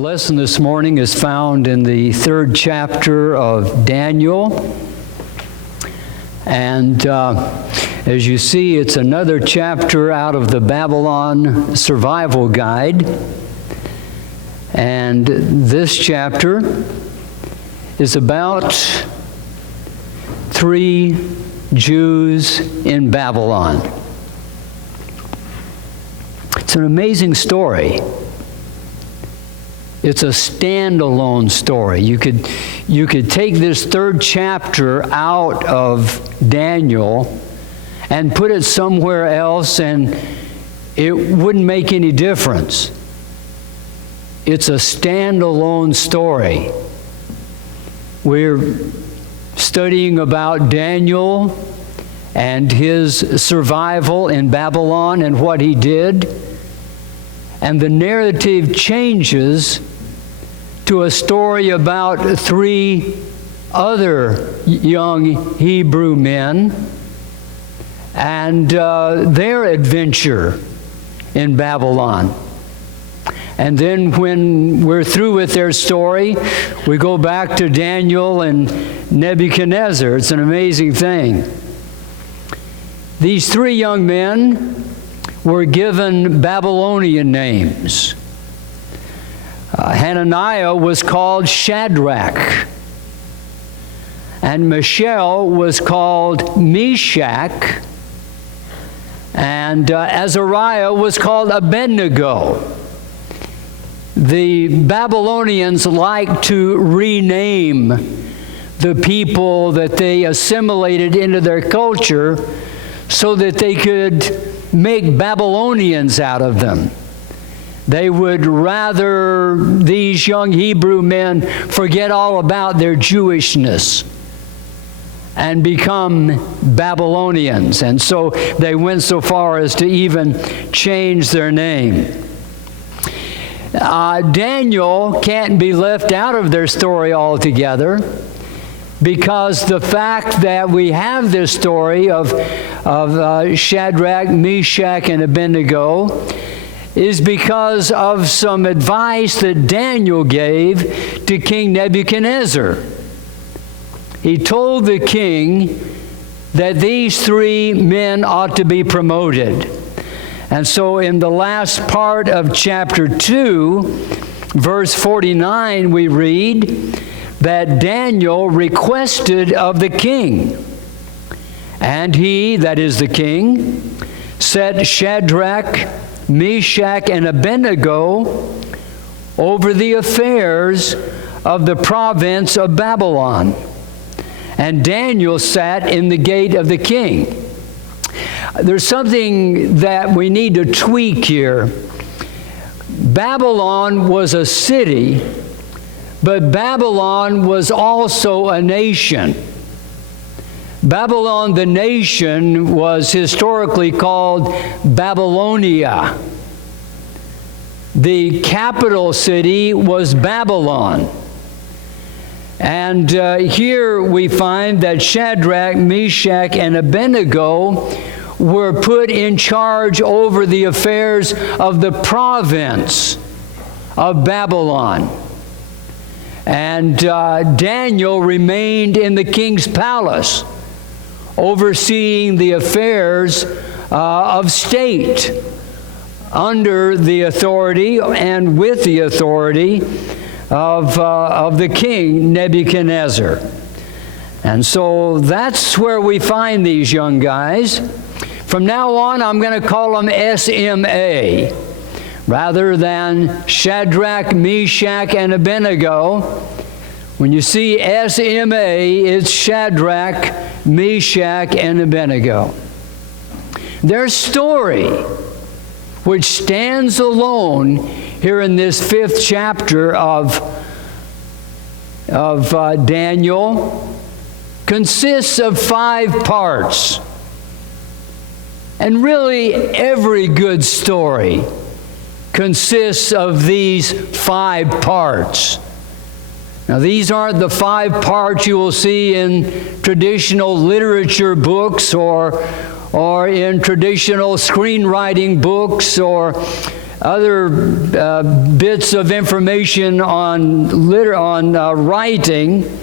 lesson this morning is found in the 3rd chapter of Daniel. And as you see, it's another chapter out of the Babylon Survival Guide. And this chapter is about 3 Jews in Babylon. It's an amazing story. It's a standalone story. You could take this 3rd chapter out of Daniel and put it somewhere else, and it wouldn't make any difference. It's a standalone story. We're studying about Daniel and his survival in Babylon and what he did. And the narrative changes to a story about 3 other young Hebrew men and their adventure in Babylon. And then when we're through with their story, we go back to Daniel and Nebuchadnezzar. It's an amazing thing. These 3 young men were given Babylonian names. Hananiah was called Shadrach, and Mishael was called Meshach, and Azariah was called Abednego. The Babylonians like to rename the people that they assimilated into their culture so that they could make Babylonians out of them. They would rather these young Hebrew men forget all about their Jewishness and become Babylonians. And so they went so far as to even change their name. Daniel can't be left out of their story altogether, because the fact that we have this story of Shadrach, Meshach, and Abednego is because of some advice that Daniel gave to King Nebuchadnezzar. He told the king that these 3 men ought to be promoted. And so in the last part of chapter 2, verse 49, we read that Daniel requested of the king. And he, that is the king, set Shadrach, Meshach, and Abednego over the affairs of the province of Babylon. And Daniel sat in the gate of the king. There's something that we need to tweak here. Babylon was a city, but Babylon was also a nation. Babylon, the nation, was historically called Babylonia. The capital city was Babylon. And here we find that Shadrach, Meshach, and Abednego were put in charge over the affairs of the province of Babylon. And Daniel remained in the king's palace, overseeing the affairs of state under the authority and with the authority of the king Nebuchadnezzar. And so that's where we find these young guys. From now on, I'm going to call them SMA. Rather than Shadrach, Meshach, and Abednego, when you see SMA, it's Shadrach, Meshach, and Abednego. Their story, which stands alone here in this 5th chapter of Daniel, consists of 5 parts. And really, every good story consists of these 5 parts. Now, these aren't the 5 parts you will see in traditional literature books or in traditional screenwriting books or bits of information on writing,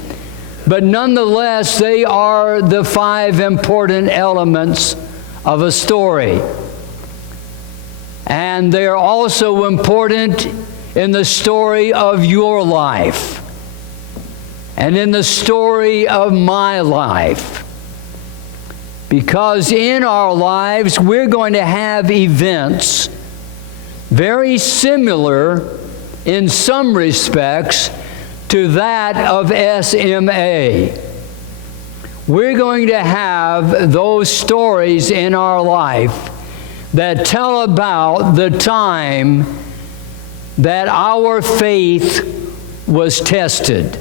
but nonetheless, they are the 5 important elements of a story. And they are also important in the story of your life and in the story of my life. Because in our lives, we're going to have events very similar in some respects to that of SMA. We're going to have those stories in our life that tell about the time that our faith was tested.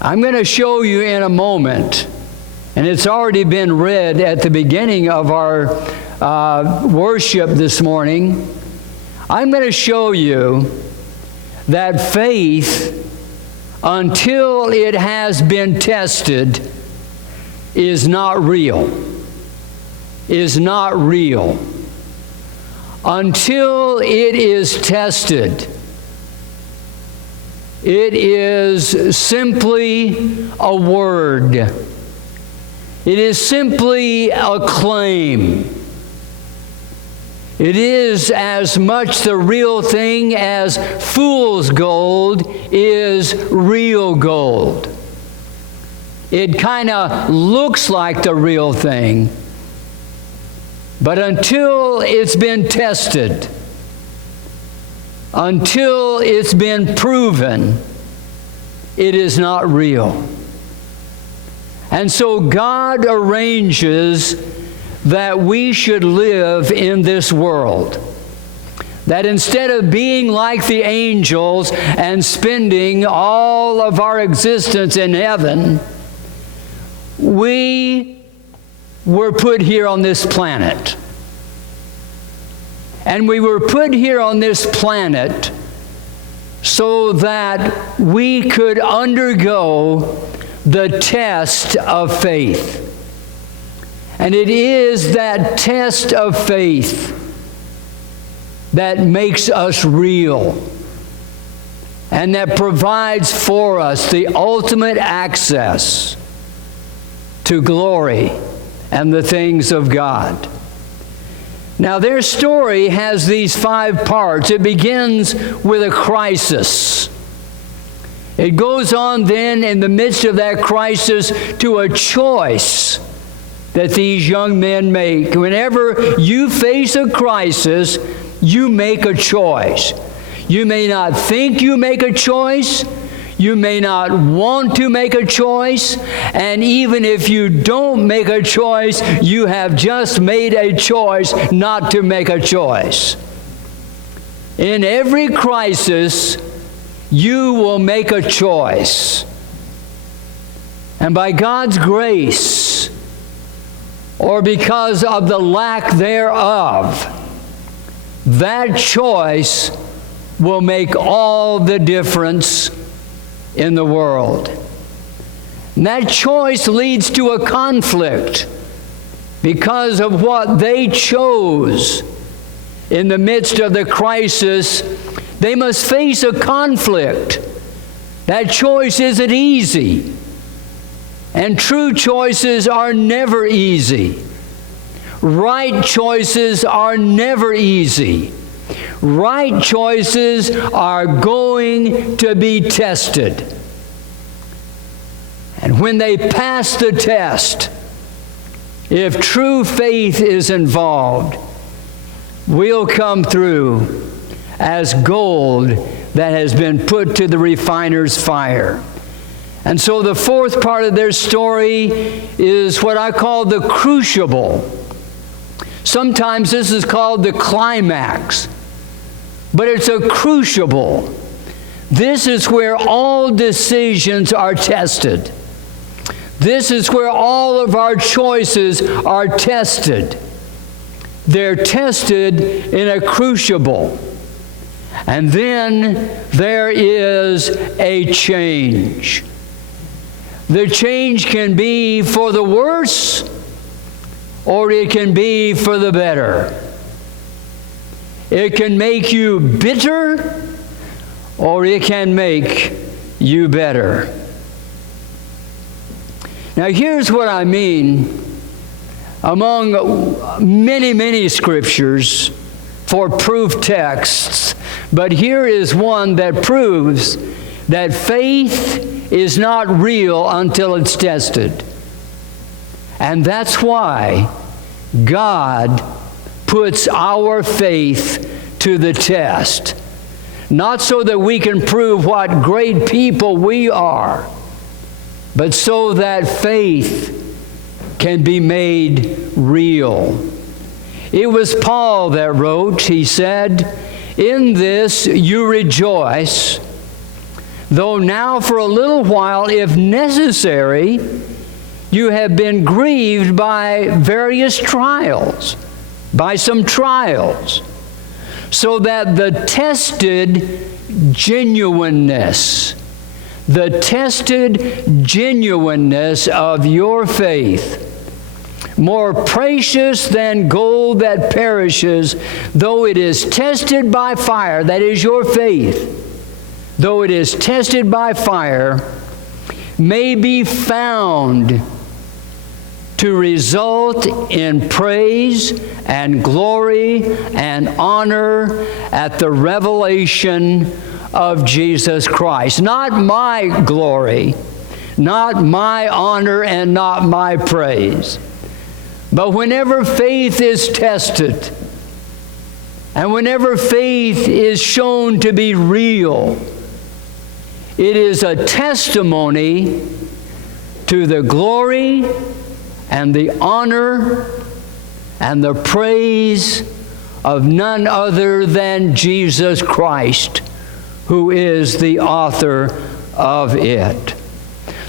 I'm going to show you in a moment, and it's already been read at the beginning of our worship this morning. I'm going to show you that faith, until it has been tested, is not real. Is not real. Until it is tested, it is simply a word. It is simply a claim. It is as much the real thing as fool's gold is real gold. It kind of looks like the real thing, but until it's been tested, until it's been proven, it is not real. And so God arranges that we should live in this world. That instead of being like the angels and spending all of our existence in heaven, we were put here on this planet. And we were put here on this planet so that we could undergo the test of faith. And it is that test of faith that makes us real and that provides for us the ultimate access to glory and the things of God. Now, their story has these 5 parts. It begins with a crisis. It goes on then in the midst of that crisis to a choice that these young men make. Whenever you face a crisis, you make a choice. You may not think you make a choice. You may not want to make a choice. And even if you don't make a choice, you have just made a choice not to make a choice. In every crisis, you will make a choice. And by God's grace, or because of the lack thereof, that choice will make all the difference in the world. And that choice leads to a conflict because of what they chose. In the midst of the crisis, they must face a conflict. That choice isn't easy. And true choices are never easy. Right choices are never easy. Right choices are going to be tested. And when they pass the test, if true faith is involved, we'll come through as gold that has been put to the refiner's fire. And so the 4th part of their story is what I call the crucible. Sometimes this is called the climax, but it's a crucible. This is where all decisions are tested. This is where all of our choices are tested. They're tested in a crucible. And then there is a change. The change can be for the worse, or it can be for the better. It can make you bitter, or it can make you better. Now here's what I mean among many, many scriptures for proof texts, but here is one that proves that faith is not real until it's tested. And that's why God puts our faith to the test. Not so that we can prove what great people we are, but so that faith can be made real. It was Paul that wrote, he said, "In this you rejoice, though now for a little while, if necessary, you have been grieved by various trials, by some trials, so that the tested genuineness of your faith, more precious than gold that perishes, though it is tested by fire," that is your faith, "though it is tested by fire, may be found to result in praise and glory and honor at the revelation of Jesus Christ." Not my glory, not my honor, and not my praise. But whenever faith is tested, and whenever faith is shown to be real, it is a testimony to the glory and the honor and the praise of none other than Jesus Christ, who is the author of it.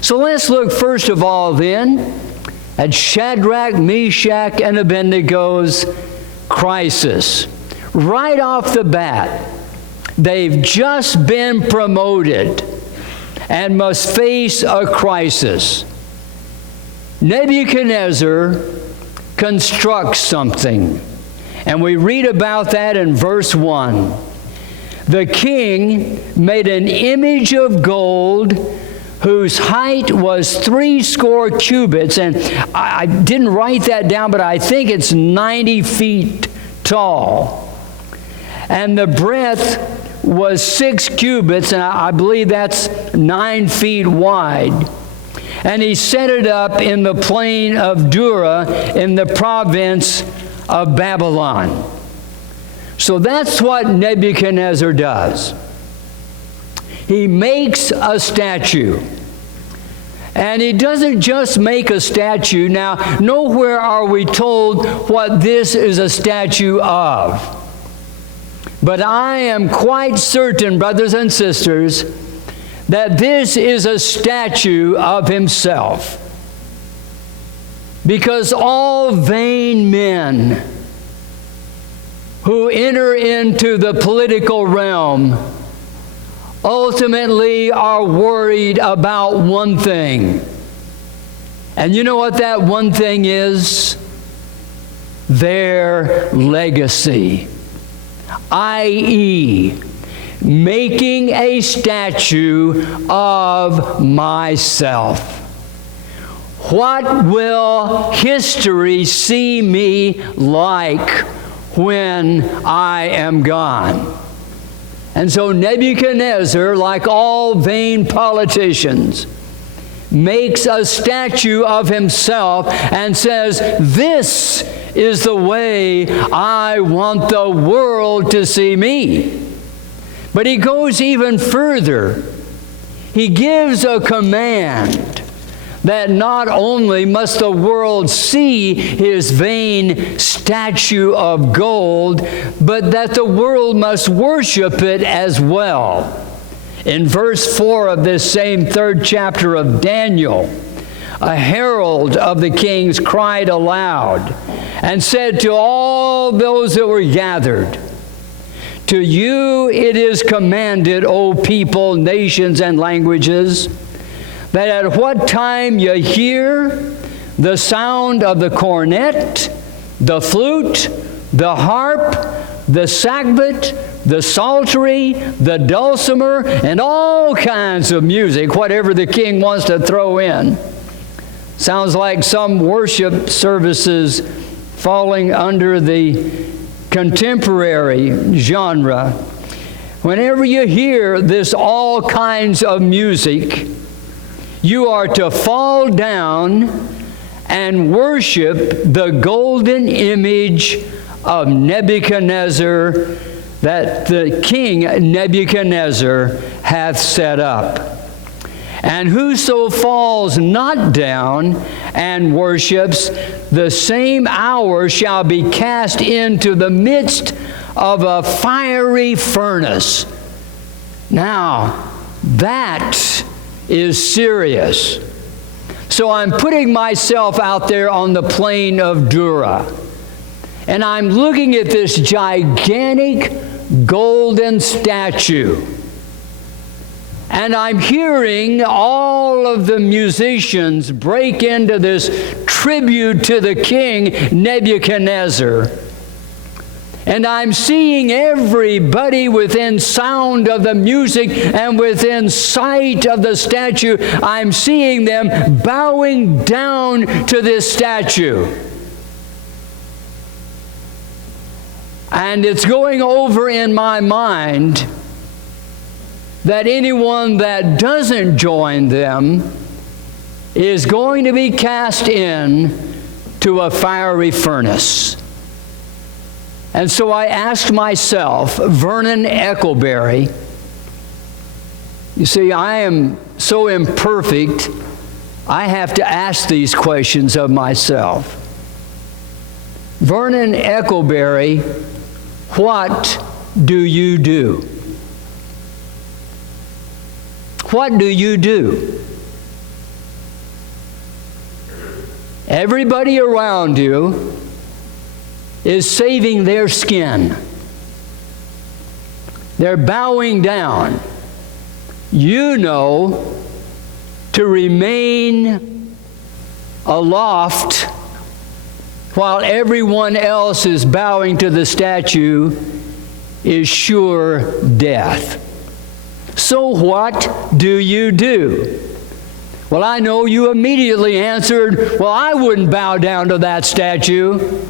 So let's look first of all then at Shadrach, Meshach, and Abednego's crisis. Right off the bat, they've just been promoted and must face a crisis. Nebuchadnezzar constructs something, and we read about that in verse 1. The king made an image of gold whose height was 60 cubits, and I didn't write that down, but I think it's 90 feet tall. And the breadth was 6 cubits, and I believe that's 9 feet wide. And he set it up in the plain of Dura in the province of Babylon. So that's what Nebuchadnezzar does. He makes a statue. And he doesn't just make a statue. Now, nowhere are we told what this is a statue of. But I am quite certain, brothers and sisters, that this is a statue of himself. Because all vain men who enter into the political realm ultimately are worried about one thing. And you know what that one thing is? Their legacy. i.e., making a statue of myself. What will history see me like when I am gone? And so Nebuchadnezzar, like all vain politicians, makes a statue of himself and says, "This is the way I want the world to see me." But he goes even further. He gives a command that not only must the world see his vain statue of gold, but that the world must worship it as well. In verse 4 of this same 3rd chapter of Daniel, a herald of the kings cried aloud and said to all those that were gathered, "To you it is commanded, O people, nations, and languages, that at what time you hear the sound of the cornet, the flute, the harp, the sackbut, the psaltery, the dulcimer, and all kinds of music, whatever the king wants to throw in. Sounds like some worship services falling under the contemporary genre. Whenever you hear this all kinds of music, you are to fall down and worship the golden image of Nebuchadnezzar that the king Nebuchadnezzar hath set up. And whoso falls not down and worships, the same hour shall be cast into the midst of a fiery furnace. Now, that is serious. So I'm putting myself out there on the plain of Dura, and I'm looking at this gigantic golden statue. And I'm hearing all of the musicians break into this tribute to the king Nebuchadnezzar. And I'm seeing everybody within sound of the music and within sight of the statue. I'm seeing them bowing down to this statue. And it's going over in my mind that anyone that doesn't join them is going to be cast in to a fiery furnace. And so I asked myself, Vernon Eckleberry, you see, I am so imperfect, I have to ask these questions of myself. Vernon Eckleberry, what do you do? What do you do? Everybody around you is saving their skin. They're bowing down. You know to remain aloft while everyone else is bowing to the statue is sure death. So what do you do? Well, I know you immediately answered, well, I wouldn't bow down to that statue.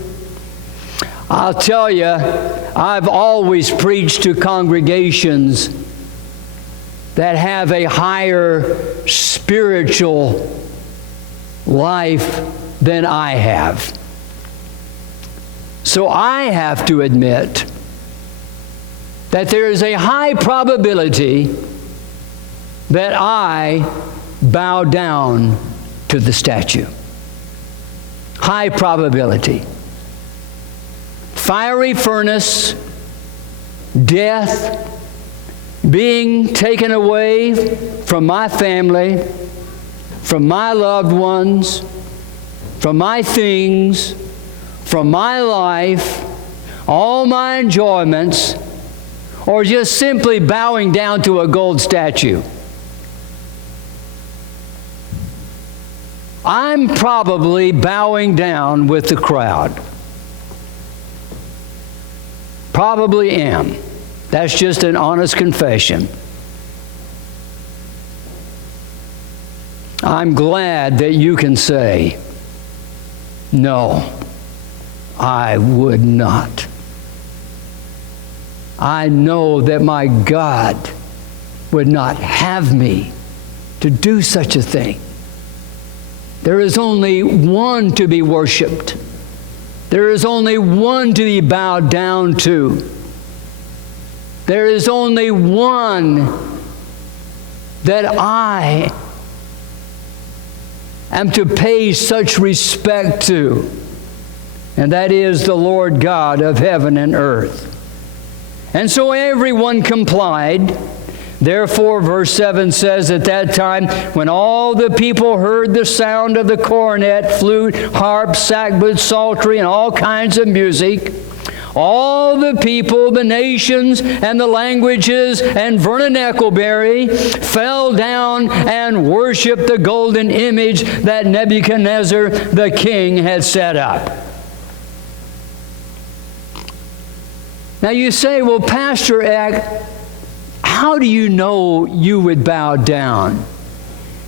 I'll tell you, I've always preached to congregations that have a higher spiritual life than I have. So I have to admit that there is a high probability that I bow down to the statue. High probability. Fiery furnace, death, being taken away from my family, from my loved ones, from my things, from my life, all my enjoyments, or just simply bowing down to a gold statue. I'm probably bowing down with the crowd. Probably am. That's just an honest confession. I'm glad that you can say, no, I would not. I know that my God would not have me to do such a thing. There is only one to be worshiped. There is only one to be bowed down to. There is only one that I am to pay such respect to, and that is the Lord God of heaven and earth. And so everyone complied. Therefore, verse 7 says, at that time, when all the people heard the sound of the cornet, flute, harp, sackbut, psaltery, and all kinds of music, all the people, the nations, and the languages, and Vernon Eckleberry fell down and worshiped the golden image that Nebuchadnezzar the king had set up. Now you say, well, Pastor Eck, how do you know you would bow down?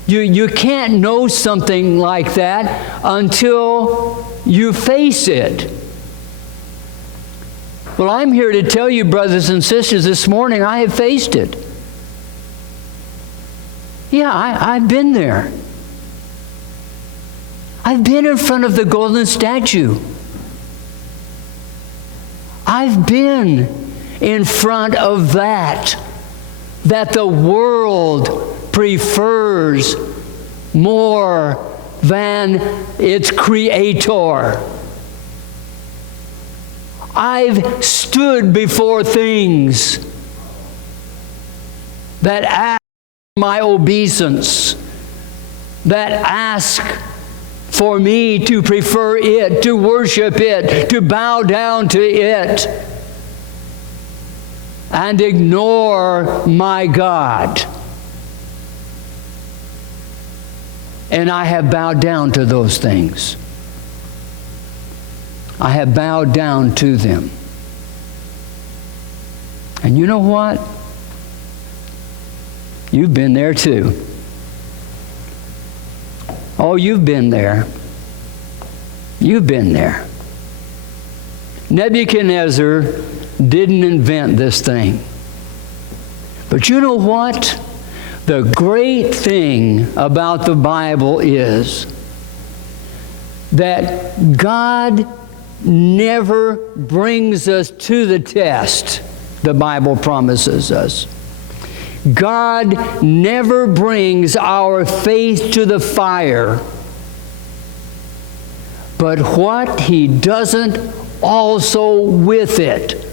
You can't know something like that until you face it. Well, I'm here to tell you, brothers and sisters, this morning I have faced it. Yeah, I've been there. I've been in front of the golden statue. I've been in front of that the world prefers more than its creator. I've stood before things that ask my obeisance, that ask for me to prefer it, to worship it, to bow down to it, and ignore my God. And I have bowed down to those things. I have bowed down to them. And you know what? You've been there too. Oh, you've been there. You've been there. Nebuchadnezzar didn't invent this thing. But you know what? The great thing about the Bible is that God never brings us to the test, the Bible promises us. God never brings our faith to the fire. But what He doesn't also with it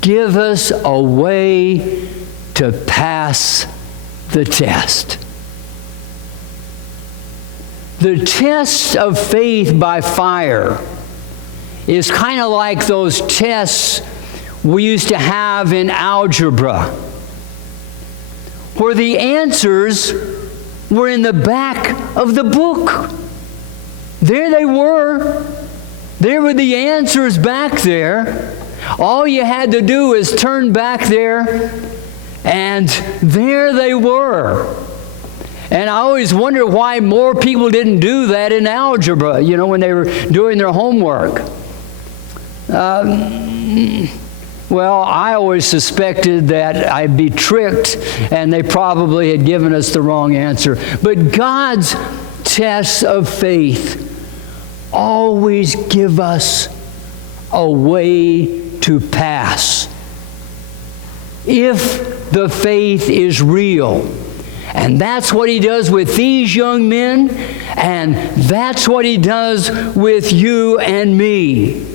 give us a way to pass the test. The test of faith by fire is kind of like those tests we used to have in algebra, where the answers were in the back of the book. There they were. There were the answers back there. All you had to do is turn back there, and there they were. And I always wonder why more people didn't do that in algebra, when they were doing their homework. Well, I always suspected that I'd be tricked and they probably had given us the wrong answer. But God's tests of faith always give us a way to pass. If the faith is real. And that's what He does with these young men, and that's what He does with you and me.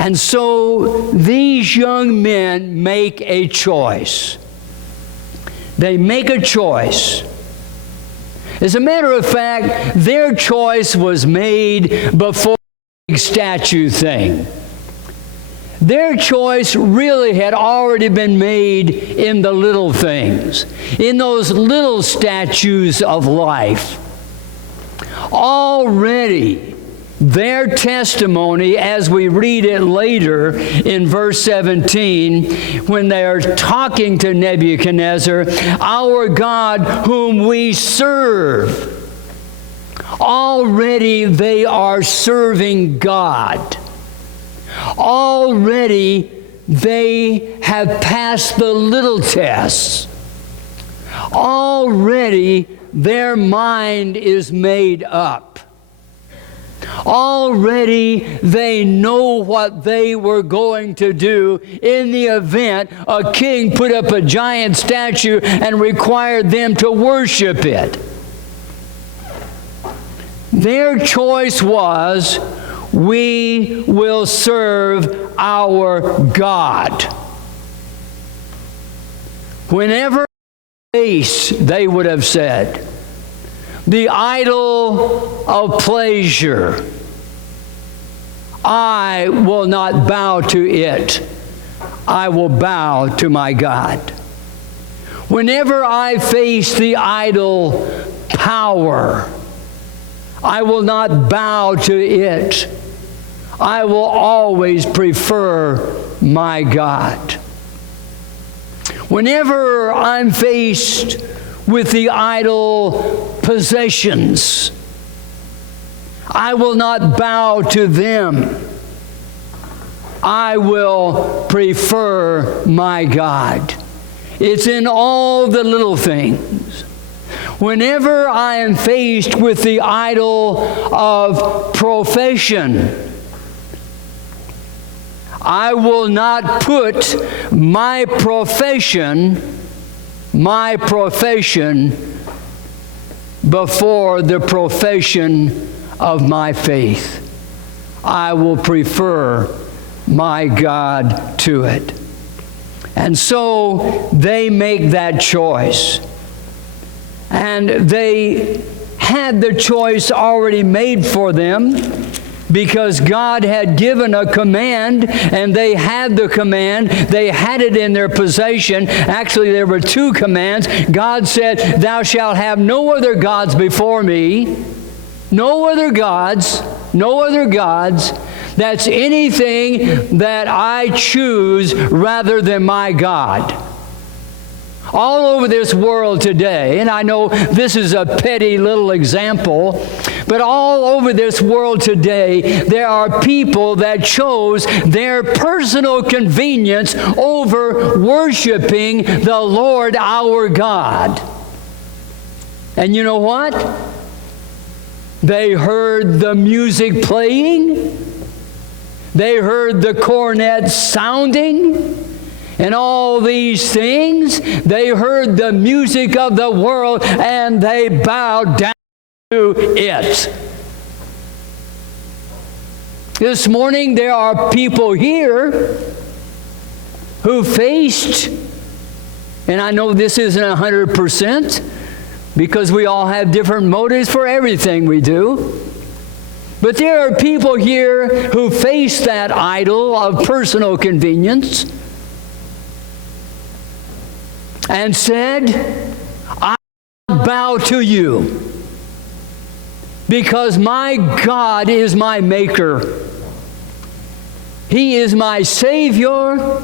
And so these young men make a choice. They make a choice. As a matter of fact, their choice was made before the big statue thing. Their choice really had already been made in the little things, in those little statues of life. Already, their testimony, as we read it later in verse 17, when they are talking to Nebuchadnezzar, our God whom we serve. Already they are serving God. Already they have passed the little tests. Already their mind is made up. Already they know what they were going to do in the event a king put up a giant statue and required them to worship it. Their choice was, we will serve our God. Whenever they would have said, the idol of pleasure, I will not bow to it. I will bow to my God. Whenever I face the idol power, I will not bow to it. I will always prefer my God. Whenever I'm faced with the idol possessions, I will not bow to them. I will prefer my God. It's in all the little things. Whenever I am faced with the idol of profession, I will not put my profession before the profession of my faith. I will prefer my God to it. And so they make that choice. And they had the choice already made for them, because God had given a command, and they had the command. They had it in their possession. Actually, there were two commands. God said, "Thou shalt have no other gods before me." No other gods. No other gods. That's anything that I choose rather than my God. All over this world today, and I know this is a petty little example, but all over this world today, there are people that chose their personal convenience over worshiping the Lord our God. And you know what? They heard the music playing, they heard the cornet sounding, and all these things. They heard the music of the world, and they bowed down to it. This morning, there are people here who faced, and I know this isn't 100%, because we all have different motives for everything we do. But there are people here who face that idol of personal convenience and said, "I bow to you, because my God is my maker. He is my Savior,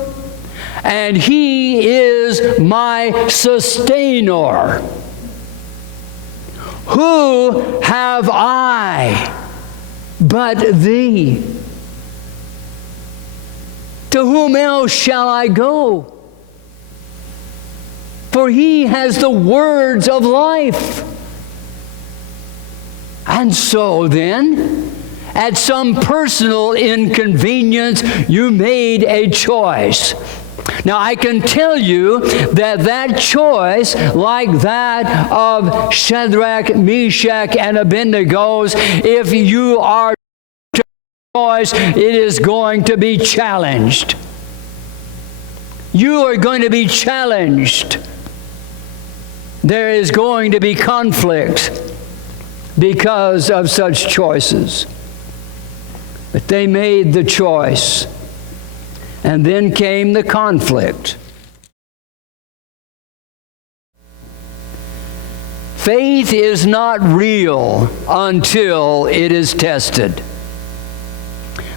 and He is my sustainer. Who have I but Thee? To whom else shall I go? For He has the words of life." And so then, at some personal inconvenience, you made a choice. Now, I can tell you that that choice, like that of Shadrach, Meshach, and Abednego's, if you are to choice, it is going to be challenged. You are going to be challenged. There is going to be conflict because of such choices. But they made the choice. And then came the conflict. Faith is not real until it is tested.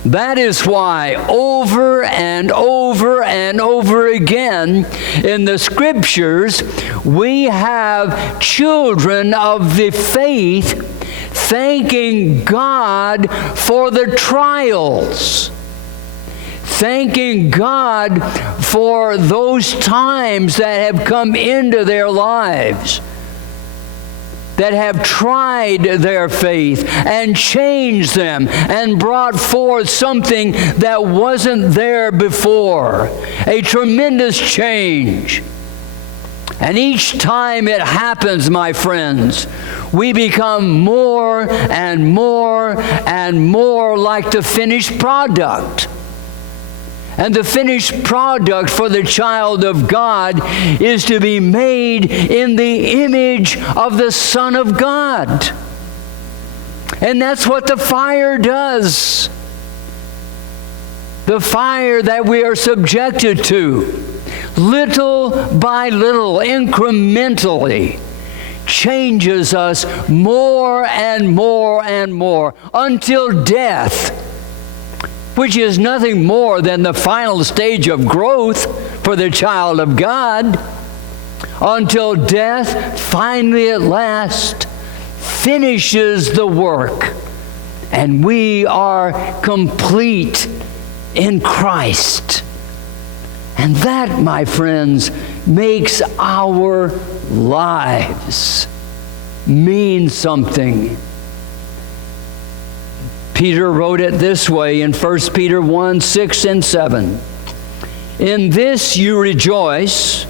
That is why over and over and over again in the Scriptures we have children of the faith thanking God for the trials, thanking God for those times that have come into their lives, that have tried their faith and changed them and brought forth something that wasn't there before, a tremendous change. And each time it happens, my friends, we become more and more and more like the finished product. And the finished product for the child of God is to be made in the image of the Son of God. And that's what the fire does. The fire that we are subjected to, little by little, incrementally, changes us more and more and more until death which is nothing more than the final stage of growth for the child of God, until death finally at last finishes the work, and we are complete in Christ. And that, my friends, makes our lives mean something. Peter wrote it this way in 1 Peter 1, 6 and 7. In this you rejoice,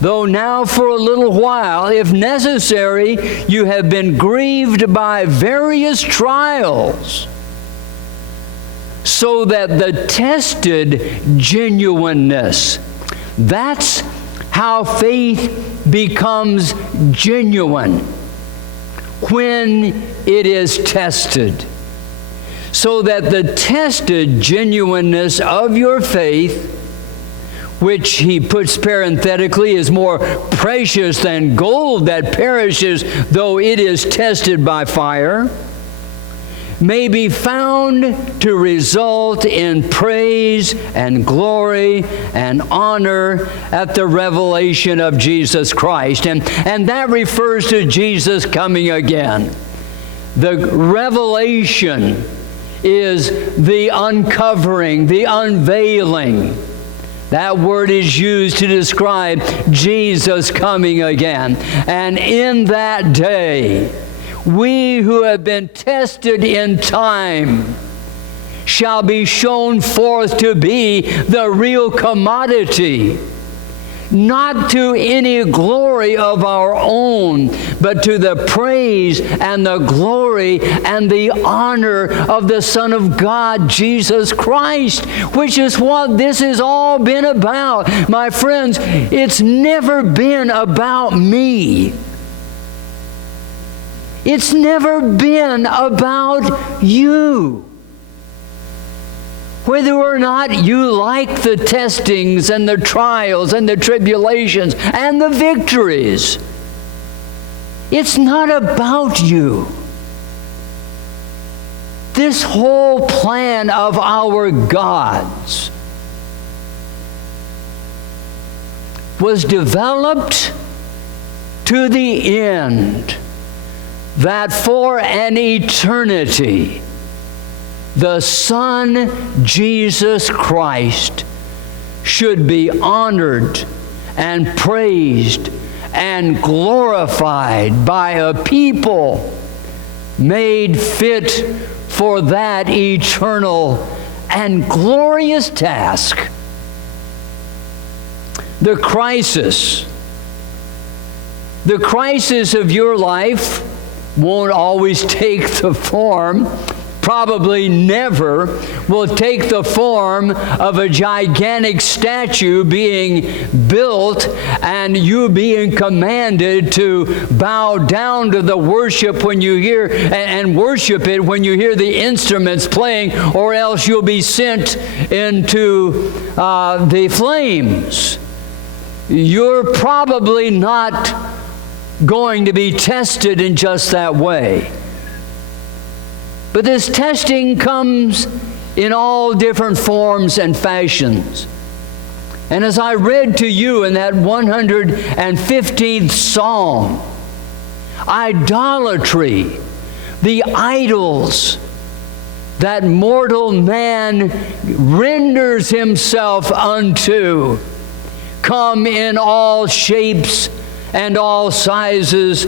though now for a little while, if necessary, you have been grieved by various trials, so that the tested genuineness, that's how faith becomes genuine, when it is tested. So that the tested genuineness of your faith, which he puts parenthetically is more precious than gold that perishes, though it is tested by fire, may be found to result in praise and glory and honor at the revelation of Jesus Christ. And that refers to Jesus coming again. The revelation is the uncovering, the unveiling. That word is used to describe Jesus coming again. And in that day, we who have been tested in time shall be shown forth to be the real commodity, not to any glory of our own, but to the praise and the glory and the honor of the Son of God, Jesus Christ, which is what this has all been about. My friends, it's never been about me. It's never been about you. Whether or not you like the testings and the trials and the tribulations and the victories, it's not about you. This whole plan of our God's was developed to the end that for an eternity, the Son, Jesus Christ, should be honored and praised and glorified by a people made fit for that eternal and glorious task. The crisis of your life won't always take the form, probably never will take the form of a gigantic statue being built and you being commanded to bow down to the worship when you hear and worship it when you hear the instruments playing, or else you'll be sent into the flames. You're probably not going to be tested in just that way. But this testing comes in all different forms and fashions. And as I read to you in that 115th Psalm, idolatry, the idols that mortal man renders himself unto, come in all shapes and all sizes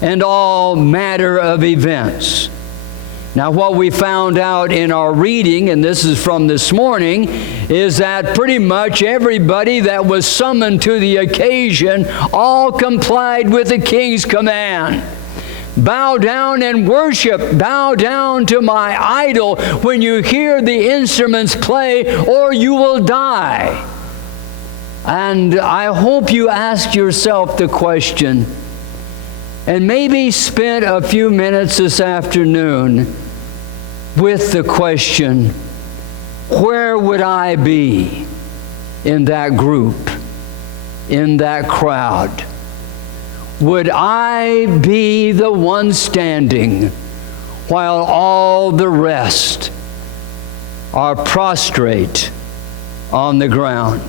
and all manner of events. Now, what we found out in our reading, and this is from this morning, is that pretty much everybody that was summoned to the occasion all complied with the king's command. Bow down and worship. Bow down to my idol when you hear the instruments play, or you will die. And I hope you ask yourself the question, and maybe spent a few minutes this afternoon with the question, where would I be in that group, in that crowd? Would I be the one standing while all the rest are prostrate on the ground.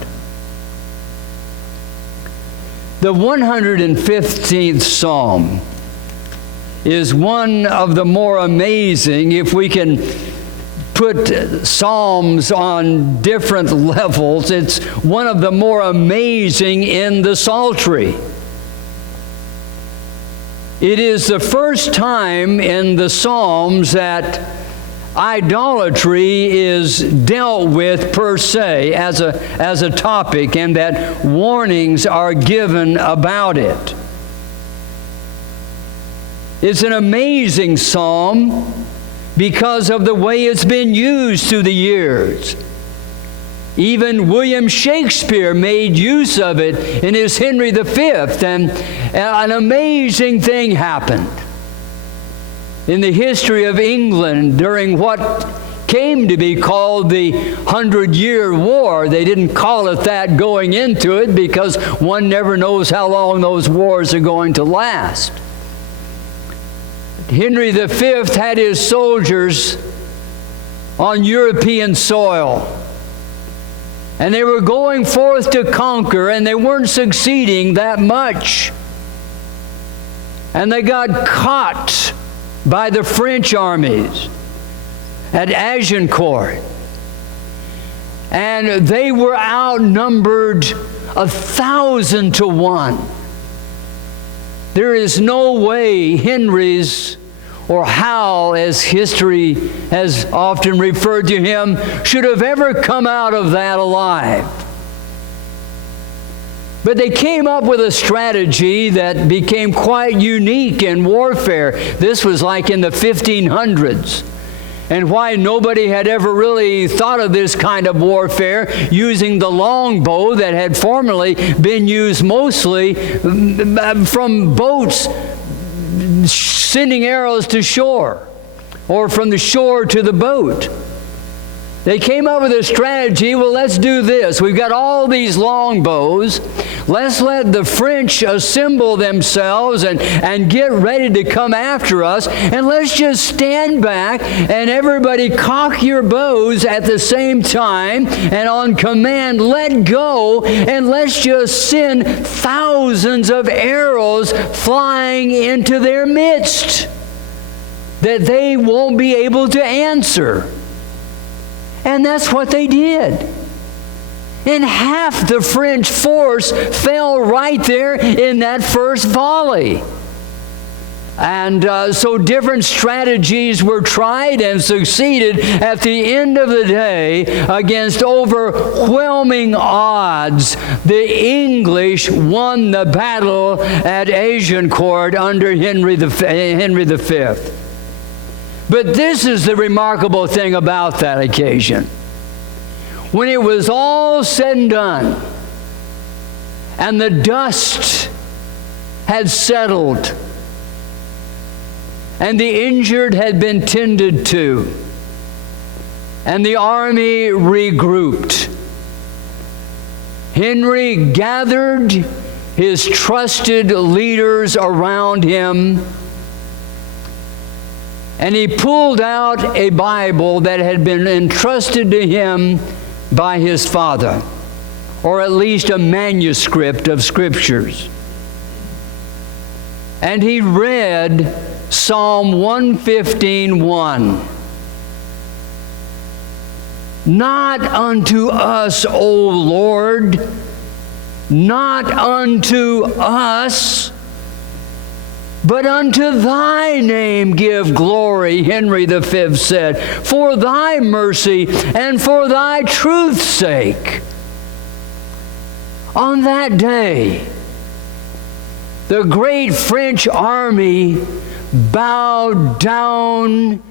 The 115th Psalm is one of the more amazing, if we can put Psalms on different levels, it's one of the more amazing in the Psaltery. It is the first time in the Psalms that idolatry is dealt with per se as a topic, and that warnings are given about it. It's an amazing psalm because of the way it's been used through the years. Even William Shakespeare made use of it in his Henry V, and an amazing thing happened in the history of England during what came to be called the 100-Year War. They didn't call it that going into it because one never knows how long those wars are going to last. Henry V had his soldiers on European soil, and they were going forth to conquer, and they weren't succeeding that much. And they got caught by the French armies at Agincourt. And they were outnumbered 1,000 to 1. There is no way Henry's, or Hal, as history has often referred to him, should have ever come out of that alive. But they came up with a strategy that became quite unique in warfare. This was like in the 1500s. And why nobody had ever really thought of this kind of warfare, using the longbow that had formerly been used mostly from boats sending arrows to shore, or from the shore to the boat. They came up with a strategy. Well, let's do this. We've got all these longbows. Let's let the French assemble themselves and get ready to come after us. And let's just stand back and everybody cock your bows at the same time, and on command, let go, and let's just send thousands of arrows flying into their midst that they won't be able to answer. And that's what they did. And half the French force fell right there in that first volley. And so different strategies were tried and succeeded. At the end of the day, against overwhelming odds, the English won the battle at Agincourt under Henry V. But this is the remarkable thing about that occasion. When it was all said and done, and the dust had settled, and the injured had been tended to, and the army regrouped, Henry gathered his trusted leaders around him, and he pulled out a Bible that had been entrusted to him by his father, or at least a manuscript of Scriptures. And he read Psalm 115:1. Not unto us, O Lord, not unto us, but unto thy name give glory, Henry V said, for thy mercy and for thy truth's sake. On that day, the great French army bowed down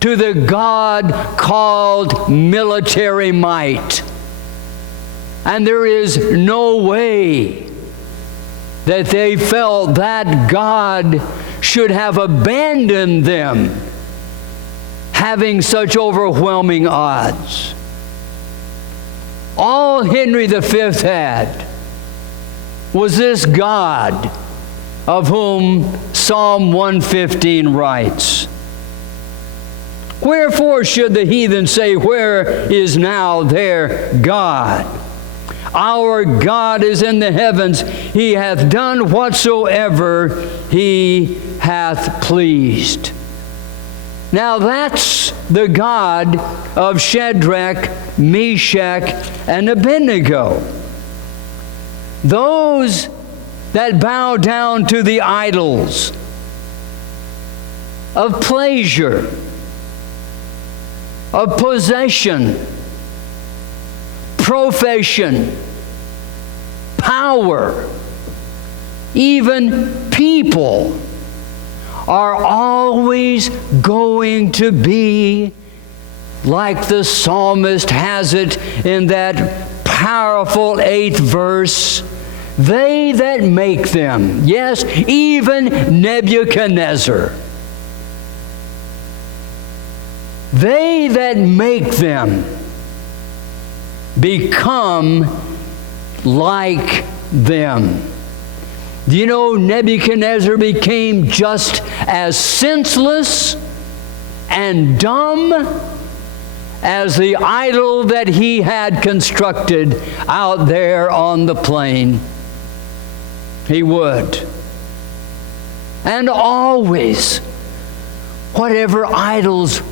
to the God called military might. And there is no way that they felt that God should have abandoned them, having such overwhelming odds. All Henry V had was this God of whom Psalm 115 writes. Wherefore should the heathen say, where is now their God? Our God is in the heavens. He hath done whatsoever he hath pleased. Now that's the God of Shadrach, Meshach, and Abednego. Those that bow down to the idols of pleasure, of possession, profession, power, even people, are always going to be, like the psalmist has it in that powerful 8th verse, they that make them, yes, even Nebuchadnezzar, they that make them become like them. Do you know Nebuchadnezzar became just as senseless and dumb as the idol that he had constructed out there on the plain? He would. And always, whatever idols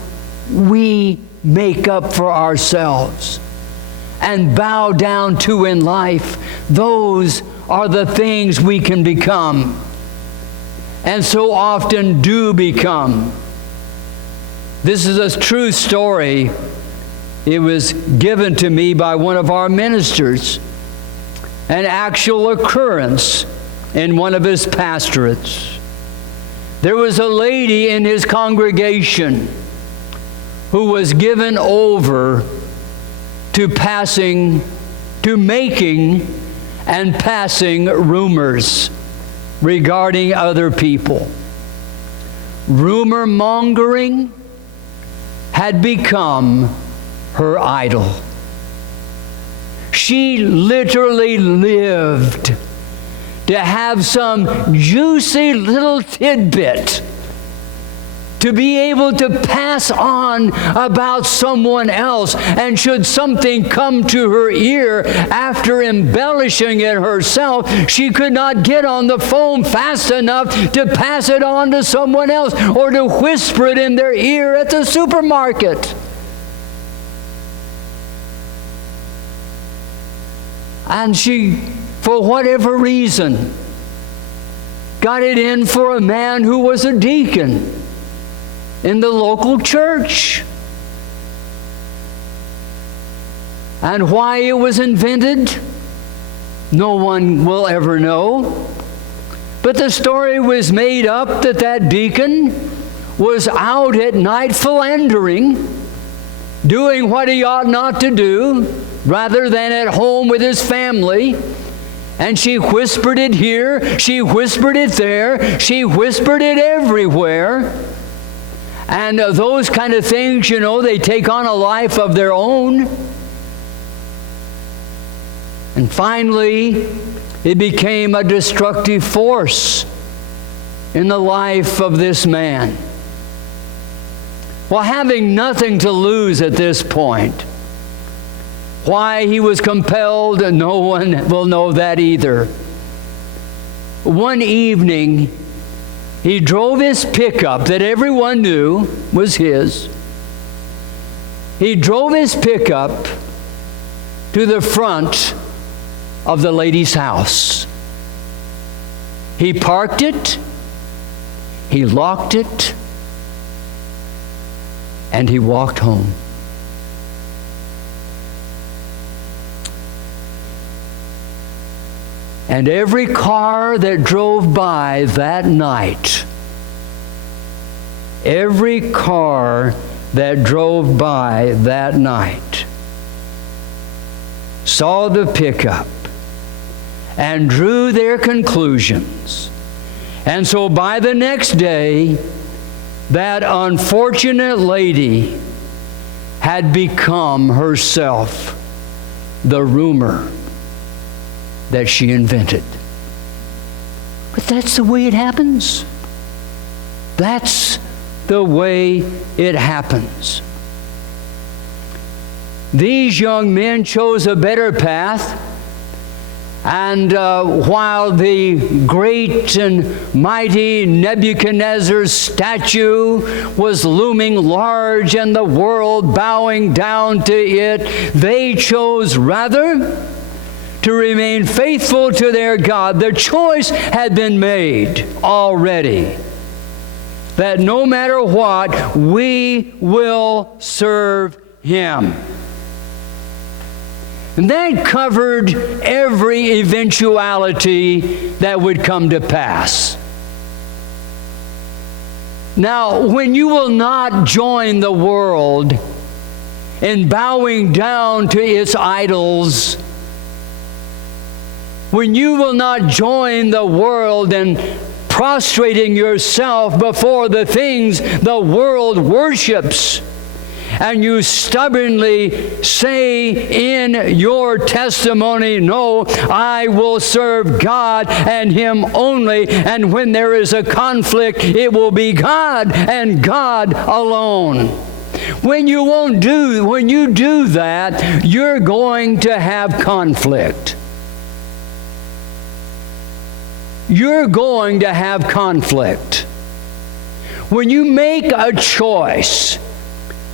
we make up for ourselves and bow down to in life, those are the things we can become, and so often do become. This is a true story. It was given to me by one of our ministers, an actual occurrence in one of his pastorates. There was a lady in his congregation who was given over to making and passing rumors regarding other people. Rumor mongering had become her idol. She literally lived to have some juicy little tidbit to be able to pass on about someone else. And should something come to her ear after embellishing it herself, she could not get on the phone fast enough to pass it on to someone else or to whisper it in their ear at the supermarket. And she, for whatever reason, got it in for a man who was a deacon in the local church. And why it was invented, no one will ever know. But the story was made up that that deacon was out at night philandering, doing what he ought not to do, rather than at home with his family. And she whispered it here, she whispered it there, she whispered it everywhere. And those kind of things, you know, they take on a life of their own. And finally, it became a destructive force in the life of this man. Well, having nothing to lose at this point, why he was compelled, no one will know that either. One evening, he drove his pickup that everyone knew was his. He drove his pickup to the front of the lady's house. He parked it, he locked it, and he walked home. And every car that drove by that night, every car that drove by that night saw the pickup and drew their conclusions. And so by the next day, that unfortunate lady had become herself the rumor that she invented. But that's the way it happens. That's the way it happens. These young men chose a better path, and while the great and mighty Nebuchadnezzar's statue was looming large and the world bowing down to it, they chose rather to remain faithful to their God. The choice had been made already, that no matter what, we will serve Him. And that covered every eventuality that would come to pass. Now, when you will not join the world in bowing down to its idols, when you will not join the world in prostrating yourself before the things the world worships, and you stubbornly say in your testimony, no, I will serve God and Him only, and when there is a conflict, it will be God and God alone. When you do that, you're going to have conflict. You're going to have conflict. When you make a choice,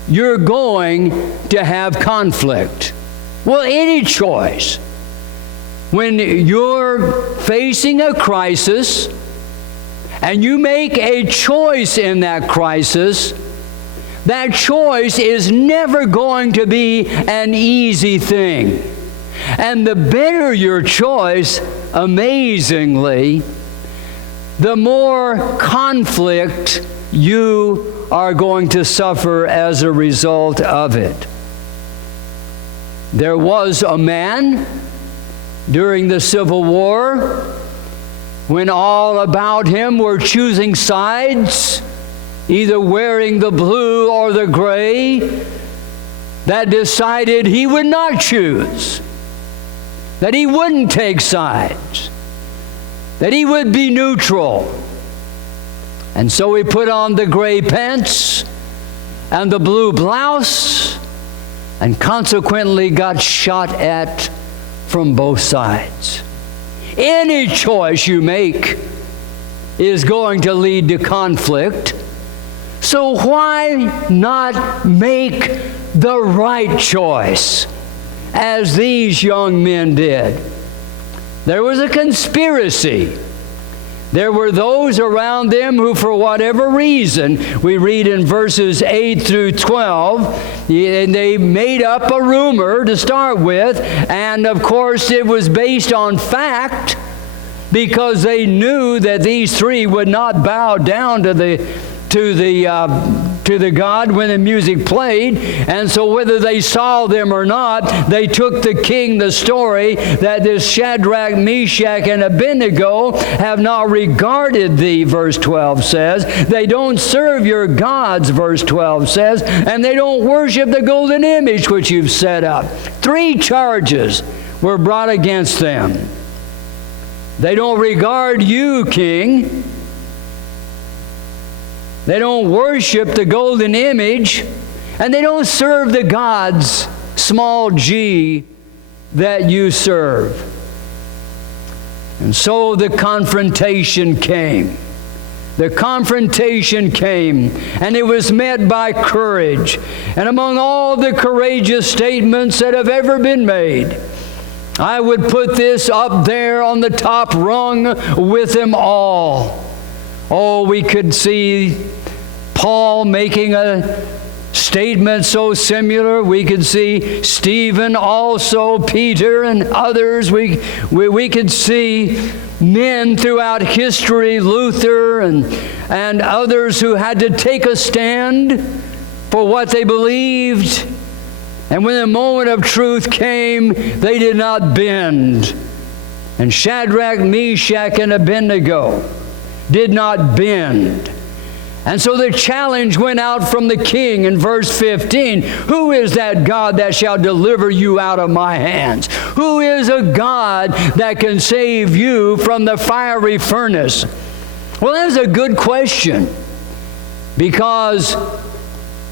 you're going to have conflict. Well, any choice. When you're facing a crisis and you make a choice in that crisis, that choice is never going to be an easy thing. And the better your choice, amazingly, the more conflict you are going to suffer as a result of it. There was a man during the Civil War when all about him were choosing sides, either wearing the blue or the gray, that decided he would not choose, that he wouldn't take sides, that he would be neutral. And so he put on the gray pants and the blue blouse, and consequently got shot at from both sides. Any choice you make is going to lead to conflict. So why not make the right choice, as these young men did? There was a conspiracy. There were those around them who, for whatever reason, we read in verses 8 through 12, and they made up a rumor to start with, and of course it was based on fact, because they knew that these three would not bow down to the God when the music played. And so whether they saw them or not, they took the king the story that this Shadrach, Meshach, and Abednego have not regarded thee, verse 12 says. They don't serve your gods, verse 12 says, and they don't worship the golden image which you've set up. 3 charges were brought against them. They don't regard you, king. They don't worship the golden image, and they don't serve the gods, small g, that you serve. And so the confrontation came. The confrontation came, and it was met by courage. And among all the courageous statements that have ever been made, I would put this up there on the top rung with them all. Oh, we could see Paul making a statement so similar. We could see Stephen also, Peter, and others. We could see men throughout history, Luther and others who had to take a stand for what they believed. And when the moment of truth came, they did not bend. And Shadrach, Meshach, and Abednego did not bend. And so the challenge went out from the king in verse 15. Who is that God that shall deliver you out of my hands? Who is a God that can save you from the fiery furnace? Well, that's a good question. because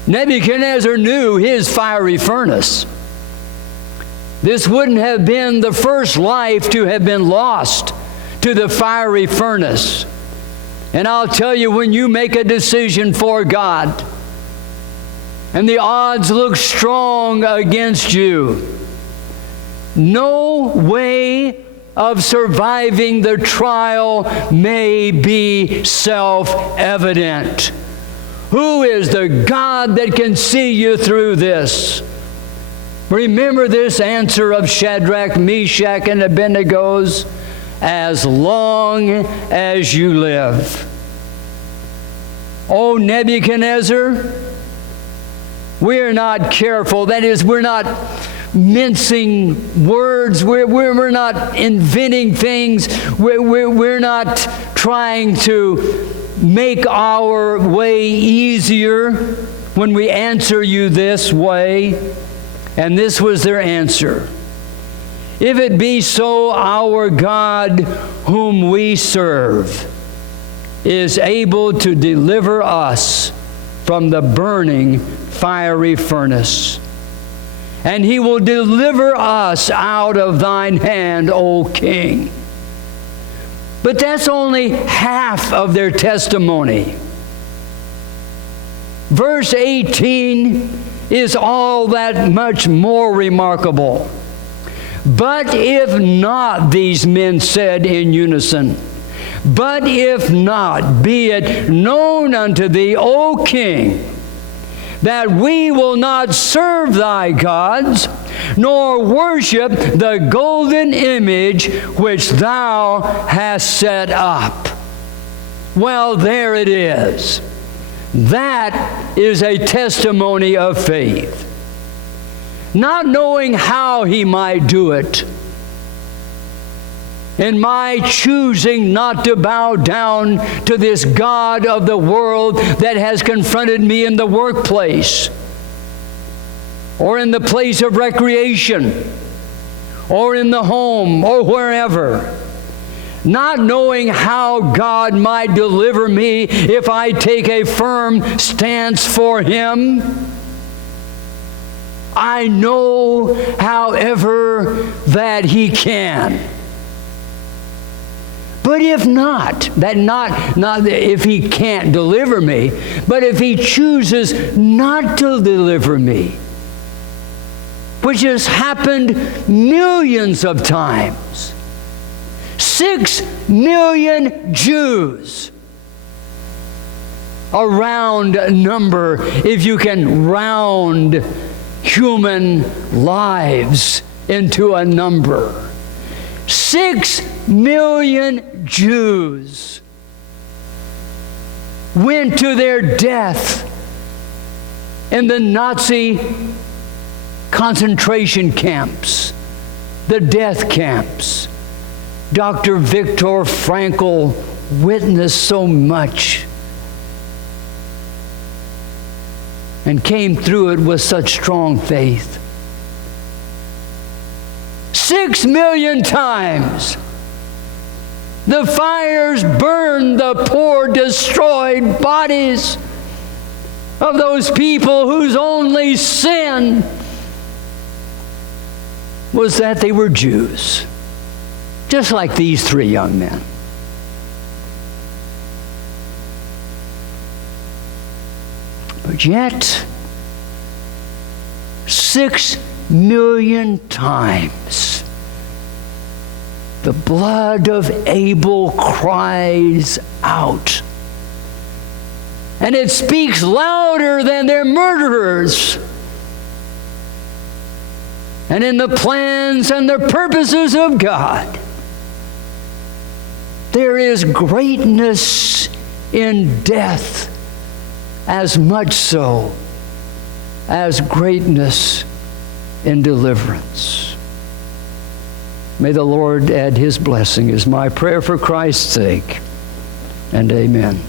Nebuchadnezzar knew his fiery furnace. This wouldn't have been the first life to have been lost to the fiery furnace. And I'll tell you, when you make a decision for God and the odds look strong against you, no way of surviving the trial may be self-evident. Who is the God that can see you through this? Remember this answer of Shadrach, Meshach, and Abednego's: as long as you live. Oh, Nebuchadnezzar, we're not careful. That is, we're not mincing words. We're not inventing things. We're not trying to make our way easier when we answer you this way. And this was their answer: if it be so, our God whom we serve is able to deliver us from the burning fiery furnace, and he will deliver us out of thine hand, O king. But that's only half of their testimony. Verse 18 is all that much more remarkable. But if not, these men said in unison, but if not, be it known unto thee, O king, that we will not serve thy gods, nor worship the golden image which thou hast set up. Well, there it is. That is a testimony of faith. Not knowing how he might do it, in my choosing not to bow down to this God of the world that has confronted me in the workplace, or in the place of recreation, or in the home, or wherever. Not knowing how God might deliver me if I take a firm stance for him. I know, however, that he can. But if not, not if he can't deliver me, but if he chooses not to deliver me, which has happened millions of times. 6 million Jews, a round number if you can round human lives into a number. 6 million Jews went to their death in the Nazi concentration camps, the death camps. Dr. Viktor Frankl witnessed so much and came through it with such strong faith. 6 million times the fires burned the poor, destroyed bodies of those people whose only sin was that they were Jews. Just like these 3 young men. But yet, 6 million times, the blood of Abel cries out. And it speaks louder than their murderers. And in the plans and the purposes of God, there is greatness in death, as much so as greatness in deliverance. May the Lord add his blessing, is my prayer for Christ's sake. And amen.